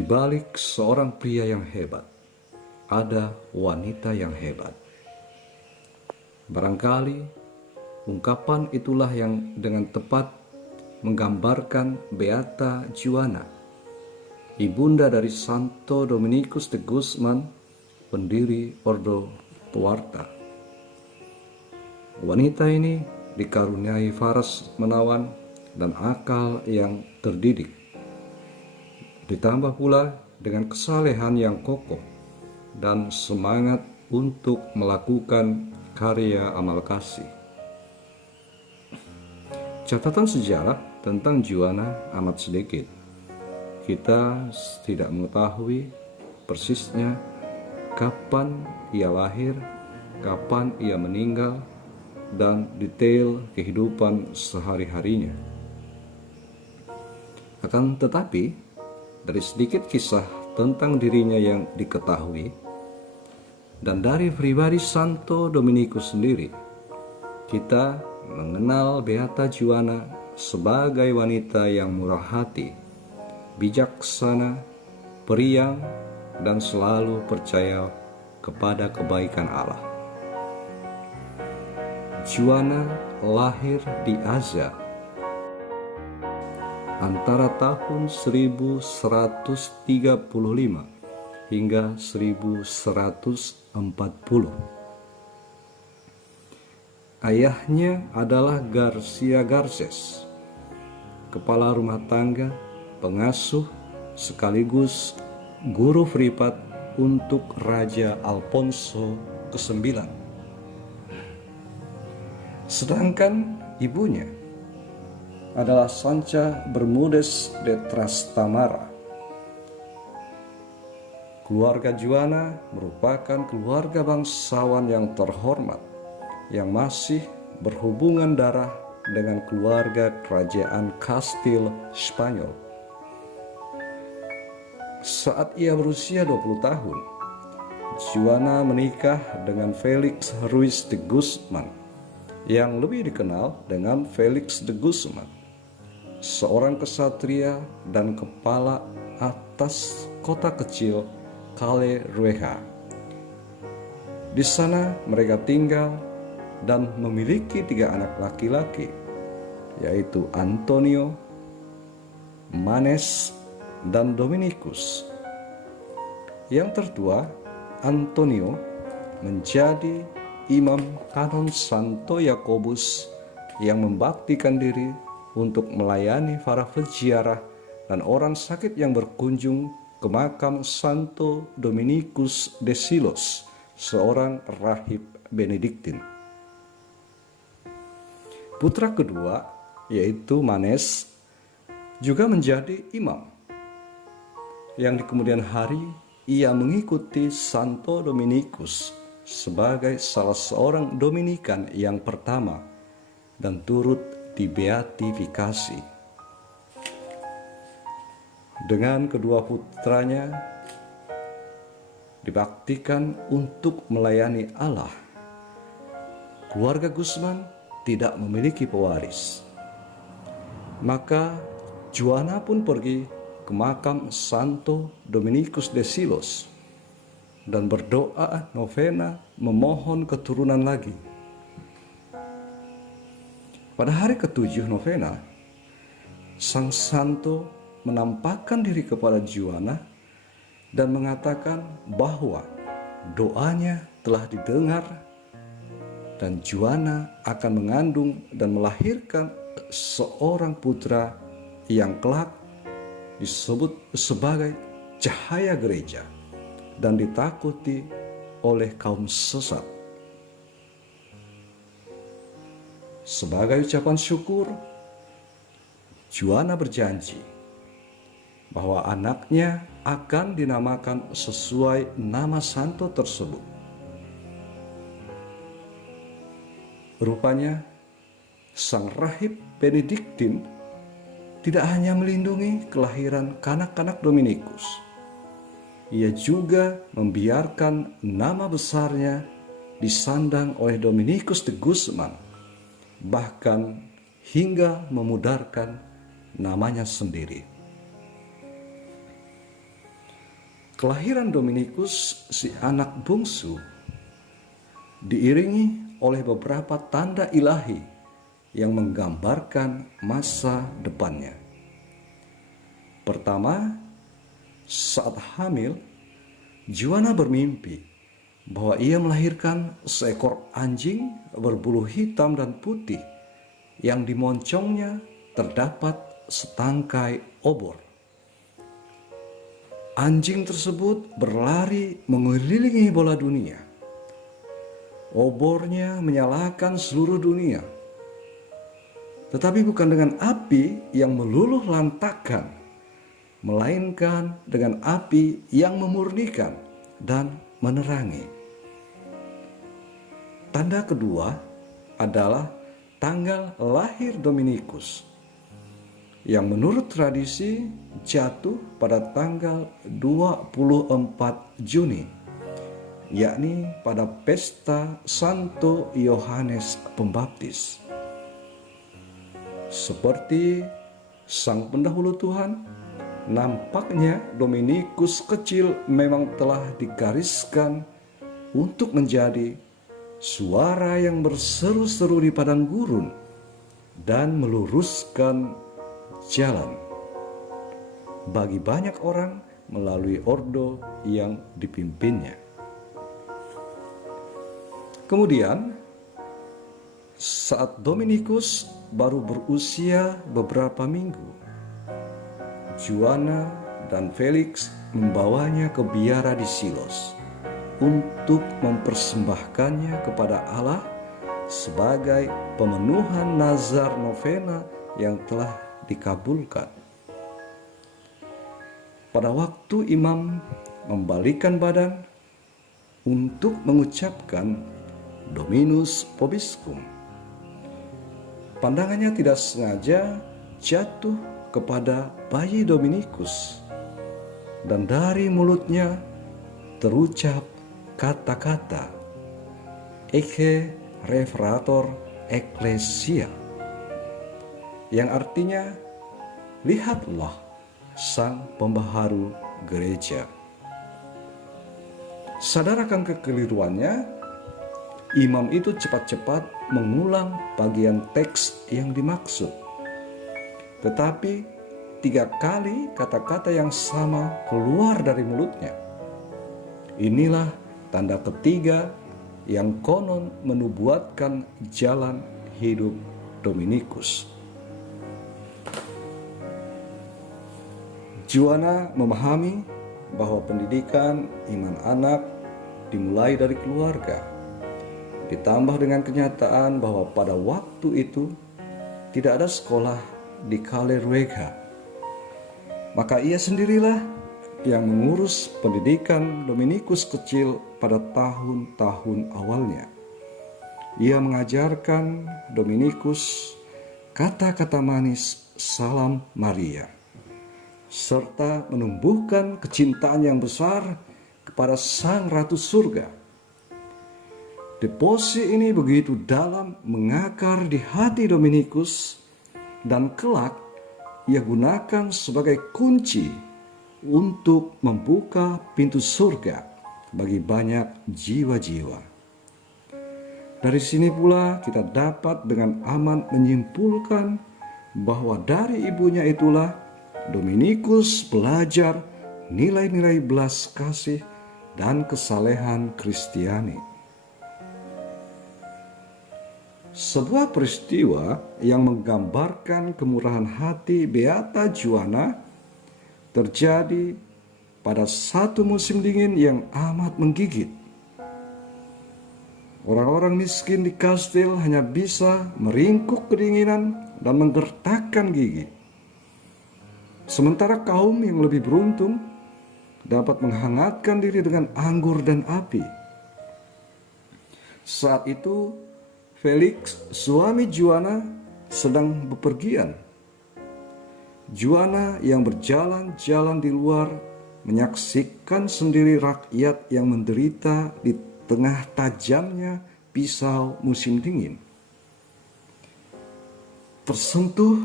Di balik seorang pria yang hebat, ada wanita yang hebat. Barangkali ungkapan itulah yang dengan tepat menggambarkan Beata Juana, ibunda dari Santo Dominikus de Guzman, pendiri Ordo Tuarta. Wanita ini dikaruniai faras menawan dan akal yang terdidik, ditambah pula dengan kesalehan yang kokoh dan semangat untuk melakukan karya amal kasih. Catatan sejarah tentang Juana amat sedikit. Kita tidak mengetahui persisnya kapan ia lahir, kapan ia meninggal, dan detail kehidupan sehari-harinya. Akan tetapi, dari sedikit kisah tentang dirinya yang diketahui, dan dari pribadi Santo Dominikus sendiri, kita mengenal Beata Juana sebagai wanita yang murah hati, bijaksana, periang, dan selalu percaya kepada kebaikan Allah. Juana lahir di Azza antara tahun 1135 hingga 1140. Ayahnya adalah Garcia Garces, kepala rumah tangga, pengasuh, sekaligus guru privat untuk Raja Alfonso ke-9. Sedangkan ibunya adalah Sancha Bermúdez de Trastamara. Keluarga Juana merupakan keluarga bangsawan yang terhormat yang masih berhubungan darah dengan keluarga kerajaan Kastil Spanyol. Saat ia berusia 20 tahun, Juana menikah dengan Felix Ruiz de Guzman, yang lebih dikenal dengan Felix de Guzman, seorang kesatria dan kepala atas kota kecil Caleruega. Di sana mereka tinggal dan memiliki 3 anak laki-laki, yaitu Antonio, Manes, dan Dominikus. Yang tertua, Antonio, menjadi imam kanon Santo Yakobus yang membaktikan diri untuk melayani para peziarah dan orang sakit yang berkunjung ke makam Santo Dominikus de Silos, seorang rahib Benediktin. Putra kedua, yaitu Manes, juga menjadi imam, yang di kemudian hari ia mengikuti Santo Dominikus sebagai salah seorang Dominikan yang pertama dan turut dibeatifikasi. Dengan kedua putranya dibaktikan untuk melayani Allah, keluarga Guzman tidak memiliki pewaris. Maka Juana pun pergi ke makam Santo Dominikus de Silos dan berdoa novena memohon keturunan lagi. Pada hari ke-7 novena, Sang Santo menampakkan diri kepada Juana dan mengatakan bahwa doanya telah didengar dan Juana akan mengandung dan melahirkan seorang putra yang kelak disebut sebagai cahaya gereja dan ditakuti oleh kaum sesat. Sebagai ucapan syukur, Juana berjanji bahwa anaknya akan dinamakan sesuai nama santo tersebut. Rupanya, sang rahib Benediktin tidak hanya melindungi kelahiran kanak-kanak Dominikus, ia juga membiarkan nama besarnya disandang oleh Dominikus de Guzman, bahkan hingga memudarkan namanya sendiri. Kelahiran Dominikus, si anak bungsu, diiringi oleh beberapa tanda ilahi yang menggambarkan masa depannya. Pertama, saat hamil, Juana bermimpi bahwa ia melahirkan seekor anjing berbulu hitam dan putih yang di moncongnya terdapat setangkai obor. Anjing tersebut berlari mengelilingi bola dunia. Obornya menyalakan seluruh dunia, tetapi bukan dengan api yang meluluh lantakkan, melainkan dengan api yang memurnikan dan menerangi. Tanda kedua adalah tanggal lahir Dominikus, yang menurut tradisi jatuh pada tanggal 24 Juni, yakni pada pesta Santo Yohanes Pembaptis. Seperti sang pendahulu Tuhan, nampaknya Dominikus kecil memang telah digariskan untuk menjadi suara yang berseru-seru di padang gurun dan meluruskan jalan bagi banyak orang melalui ordo yang dipimpinnya. Kemudian, saat Dominikus baru berusia beberapa minggu, Juana dan Felix membawanya ke biara di Silos untuk mempersembahkannya kepada Allah sebagai pemenuhan nazar novena yang telah dikabulkan. Pada waktu imam membalikkan badan untuk mengucapkan Dominus Vobiscum, pandangannya tidak sengaja jatuh kepada bayi Dominikus, dan dari mulutnya terucap kata-kata Ecce Referator Ecclesia, yang artinya lihatlah sang pembaharu gereja. Sadar akan kekeliruannya, imam itu cepat-cepat mengulang bagian teks yang dimaksud. Tetapi 3 kali kata-kata yang sama keluar dari mulutnya. Inilah tanda ketiga yang konon menubuatkan jalan hidup Dominikus. Juana memahami bahwa pendidikan iman anak dimulai dari keluarga, ditambah dengan kenyataan bahwa pada waktu itu tidak ada sekolah di Caleruega. Maka ia sendirilah yang mengurus pendidikan Dominikus kecil pada tahun-tahun awalnya. Ia mengajarkan Dominikus kata-kata manis Salam Maria, serta menumbuhkan kecintaan yang besar kepada Sang Ratu Surga. Deposi ini begitu dalam mengakar di hati Dominikus, dan kelak ia gunakan sebagai kunci untuk membuka pintu surga bagi banyak jiwa-jiwa. Dari sini pula kita dapat dengan aman menyimpulkan bahwa dari ibunya itulah Dominikus belajar nilai-nilai belas kasih dan kesalehan Kristiani. Sebuah peristiwa yang menggambarkan kemurahan hati Beata Juana terjadi pada satu musim dingin yang amat menggigit. Orang-orang miskin di kastil hanya bisa meringkuk kedinginan dan menggertakkan gigi. Sementara kaum yang lebih beruntung dapat menghangatkan diri dengan anggur dan api. Saat itu Felix, suami Juana, sedang bepergian. Juana yang berjalan-jalan di luar menyaksikan sendiri rakyat yang menderita di tengah tajamnya pisau musim dingin. Tersentuh,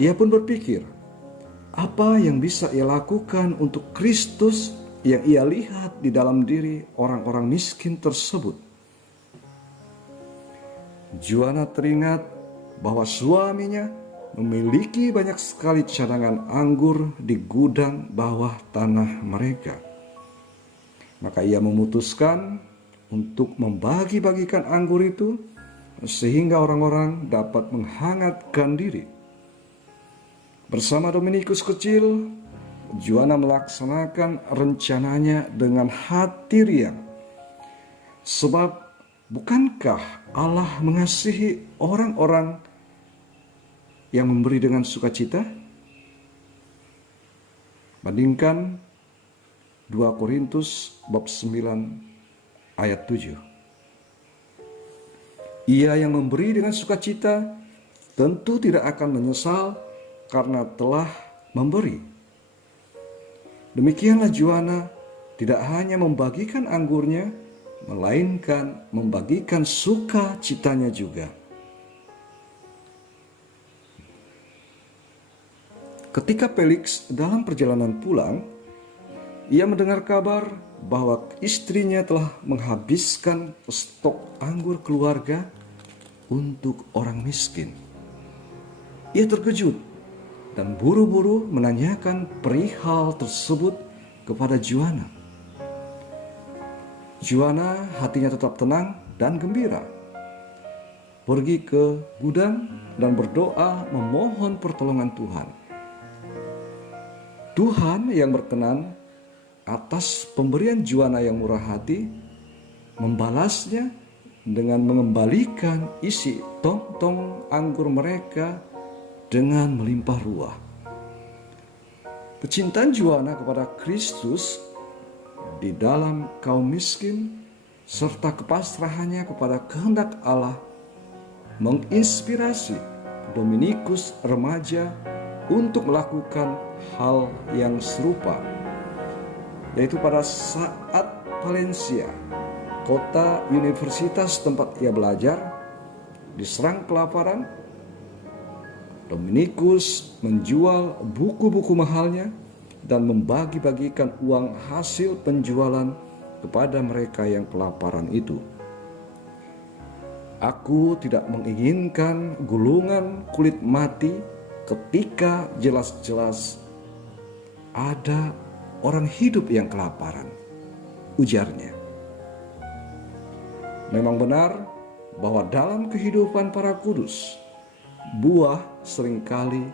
ia pun berpikir, apa yang bisa ia lakukan untuk Kristus yang ia lihat di dalam diri orang-orang miskin tersebut. Juana teringat bahwa suaminya memiliki banyak sekali cadangan anggur di gudang bawah tanah mereka. Maka ia memutuskan untuk membagi-bagikan anggur itu sehingga orang-orang dapat menghangatkan diri. Bersama Dominikus kecil, Juana melaksanakan rencananya dengan hati riang. Sebab bukankah Allah mengasihi orang-orang yang memberi dengan sukacita? Bandingkan 2 Korintus bab 9 ayat 7. Ia yang memberi dengan sukacita tentu tidak akan menyesal karena telah memberi. Demikianlah Juana tidak hanya membagikan anggurnya, melainkan membagikan sukacitanya juga. Ketika Felix dalam perjalanan pulang, ia mendengar kabar bahwa istrinya telah menghabiskan stok anggur keluarga untuk orang miskin. Ia terkejut dan buru-buru menanyakan perihal tersebut kepada Juana. Juana hatinya tetap tenang dan gembira. Pergi ke gudang dan berdoa memohon pertolongan Tuhan. Tuhan yang berkenan atas pemberian Juana yang murah hati membalasnya dengan mengembalikan isi tong-tong anggur mereka dengan melimpah ruah. Kecintaan Juana kepada Kristus di dalam kaum miskin serta kepasrahannya kepada kehendak Allah menginspirasi Dominikus remaja untuk melakukan hal yang serupa, yaitu pada saat Valencia, kota universitas tempat ia belajar, diserang kelaparan. Dominikus menjual buku-buku mahalnya dan membagi-bagikan uang hasil penjualan kepada mereka yang kelaparan itu. Aku tidak menginginkan gulungan kulit mati ketika jelas-jelas ada orang hidup yang kelaparan, ujarnya. Memang benar bahwa dalam kehidupan para kudus, buah seringkali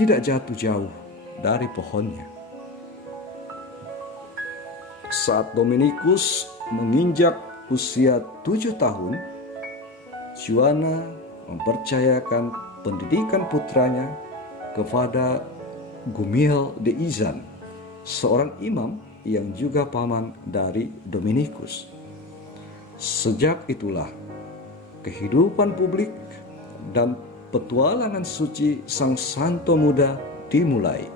tidak jatuh jauh dari pohonnya. Saat Dominikus menginjak usia 7 tahun, Juana mempercayakan pendidikan putranya kepada Gumiel de Izan, seorang imam yang juga paman dari Dominikus. Sejak itulah kehidupan publik dan petualangan suci sang santo muda dimulai.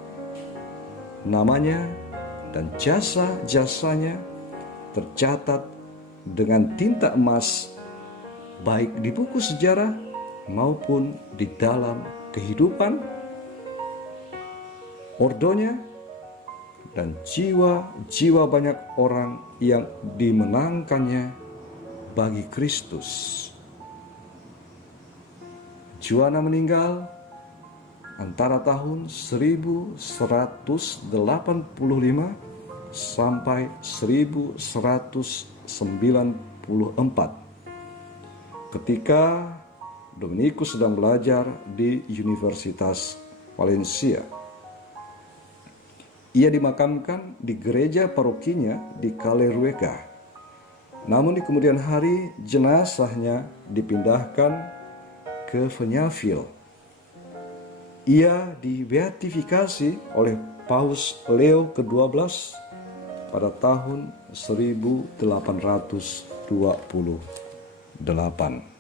Namanya dan jasa-jasanya tercatat dengan tinta emas baik di buku sejarah maupun di dalam kehidupan ordonya dan jiwa-jiwa banyak orang yang dimenangkannya bagi Kristus. Juana meninggal antara tahun 1185 sampai 1194 ketika Dominikus sedang belajar di Universitas Valencia. Ia dimakamkan di gereja parokinya di Caleruega. Namun di kemudian hari jenazahnya dipindahkan ke Peñafiel. Ia dibeatifikasi oleh Paus Leo ke-12 pada tahun 1828.